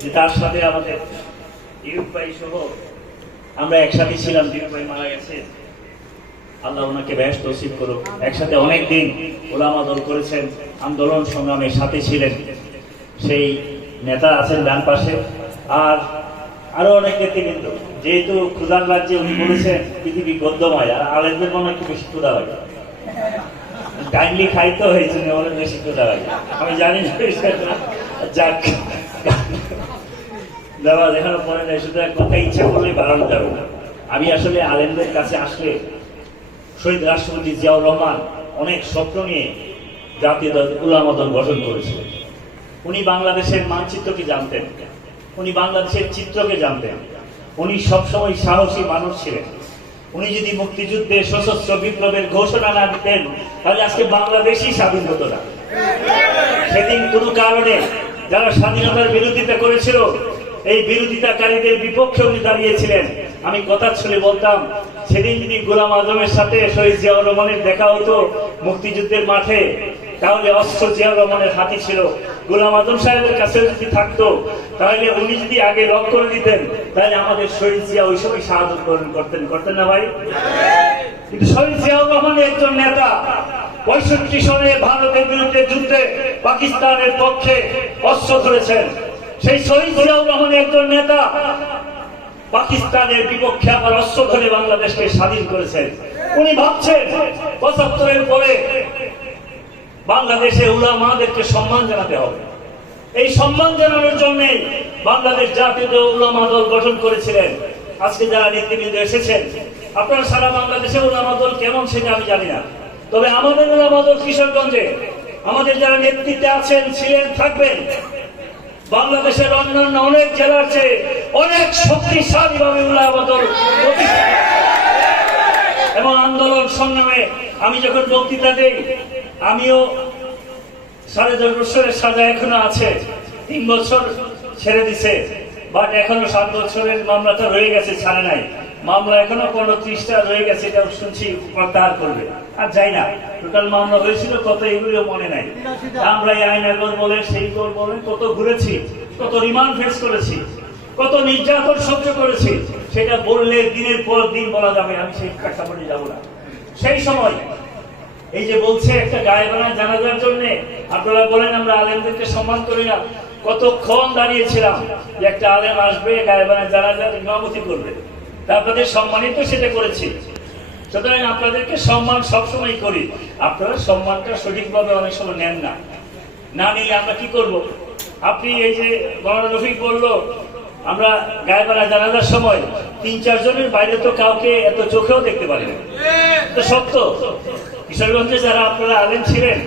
যে তার সাথে আমাদের ইউব ভাই সহ আমরা একসাথে ছিলাম। ইউব ভাই মারা গেছে, আল্লাহ ওনাকে বেহেশত নসিব করুক। একসাথে অনেক দিন ওলামা দল করেছেন, আন্দোলন সংগ্রামের সাথে ছিলেন। সেই নেতা আছেন ডান পাশে, আর আরো অনেক নেতৃবৃন্দ। যেহেতু ক্ষুধার রাজ্যে উনি বলেছেন পৃথিবী গদ্যময়, আর আলেমদের মনে একটু বেশি ক্ষুধা হয়, কাইন্ডলি খাইতে হয়েছে অনেক বেশি ক্ষুধা হয়। আমি জানি না, যাক দেওয়া দেখানো পরে নাই, সুতরাং কথা ইচ্ছা করলে বাড়ানো যাবে না। আমি আসলে আলেমদের কাছে আসলে শহীদ রাষ্ট্রপতি জিয়াউর রহমান অনেক স্বপ্ন নিয়ে জাতীয় উলামা দল গঠন করেছিলেন। উনি বাংলাদেশের মানচিত্রকে জানতেন, উনি বাংলাদেশের চিত্রকে জানতেন, উনি সবসময় সাহসী মানুষ ছিলেন। উনি যদি মুক্তিযুদ্ধে সশস্ত্র বিপ্লবের ঘোষণা না দিতেন তাহলে আজকে বাংলাদেশই স্বাধীন হতো না। সেদিন কোনো কারণে যারা স্বাধীনতার বিরোধিতা করেছিল, এই বিরোধিতাকারীদের বিপক্ষে উনি দাঁড়িয়েছিলেন। আমি কথা শুনে বলতাম, সেদিন যদি গোলাম আজমের সাথে শহীদ জিয়াউর রহমানের দেখা হতো মুক্তিযুদ্ধের মাঠে, তাহলে অস্ত্র জিয়াউর রহমানের হাতে ছিল। গোলাম আজম সাহেবের কাছে যদি থাকতো, তাহলে উনি যদি আগে লক করে দিতেন, তাহলে আমাদের শহীদ জিয়া ওই সময় সাহায্য করতেন না ভাই? কিন্তু শহীদ জিয়াউর রহমান একজন নেতা, 65 সনে ভারতের বিরুদ্ধে যুদ্ধে পাকিস্তানের পক্ষে অস্ত্র ধরেছেন। সেই শহীদ জিয়াউর রহমান একজন নেতা পাকিস্তানের বিপক্ষে আবার অস্ত্র ধরে বাংলাদেশকে স্বাধীন করেছেন। উনি ভাবছেন 75-এর পরে বাংলাদেশে উলামাদেরকে সম্মান জানাতে হবে। এই সম্মান জানানোর জন্য বাংলাদেশ জাতীয় উলামা দল গঠন করেছিলেন। আজকে যারা নেতৃবৃন্দ এসেছেন, আপনারা সারা বাংলাদেশে উলামা দল কেমন সেটা আমি জানি না, তবে আমাদের উলামা দল কিশোরগঞ্জে আমাদের যারা নেতৃত্বে আছেন, ছিলেন, থাকবেন, বাংলাদেশের অন্যান্য অনেক জেলার চেয়ে অনেক শক্তিশালী ভাবে উলামা দল এবং আন্দোলন সংগ্রামে আমি যখন বক্তৃতা দেই, আমিও 10.5 বছরের সাজা এখনো আছে, 3 বছর ছেড়ে দিছে, বাট এখনো 7 বছরের মামলাটা রয়ে গেছে, ছাড়ে নাই। মামলা এখনো 15-30টা রয়ে গেছে, এটা শুনছি প্রত্যাহার করবে। আর যাই না, টোটাল মামলা হয়েছিল কত, এগুলো মনে নাই। আমরা এই আইনাগর বলেন, সেই গোল বলেন, কত ঘুরেছি, কত রিমান্ড ফেস করেছি, কত নির্যাতন সহ্য করেছি, সেটা বললে দিনের পর দিন বলা যাবে। আমি সেই প্রেক্ষাপটে যাব না। সেই সময় এই যে বলছে একটা গায়েবানা জানাজার জন্য, আপনারা বলেন আমরা আলেমদেরকে সম্মান করি না, কতক্ষণ দাঁড়িয়েছিলাম যে একটা আলেম আসবে, গায়েবানা জানাজার ইমামতি করবে, তা আপনাদের সম্মানিত সেটা করেছি। সুতরাং আপনাদেরকে সম্মান সবসময় করি। আপনারা সম্মানটা সঠিকভাবে অনেক সময় নেন না, না নিলে আমরা কি করব? আপনি এই যে মৌলানা রফিক বললো, আমরা গায়েবানা জানাজার সময় 3-4 জনের বাইরে তো কাউকে এত চোখেও দেখতে পারি না, তো সত্য। কিশোরগঞ্জে যারা আপনারা আলেম ছিলেন,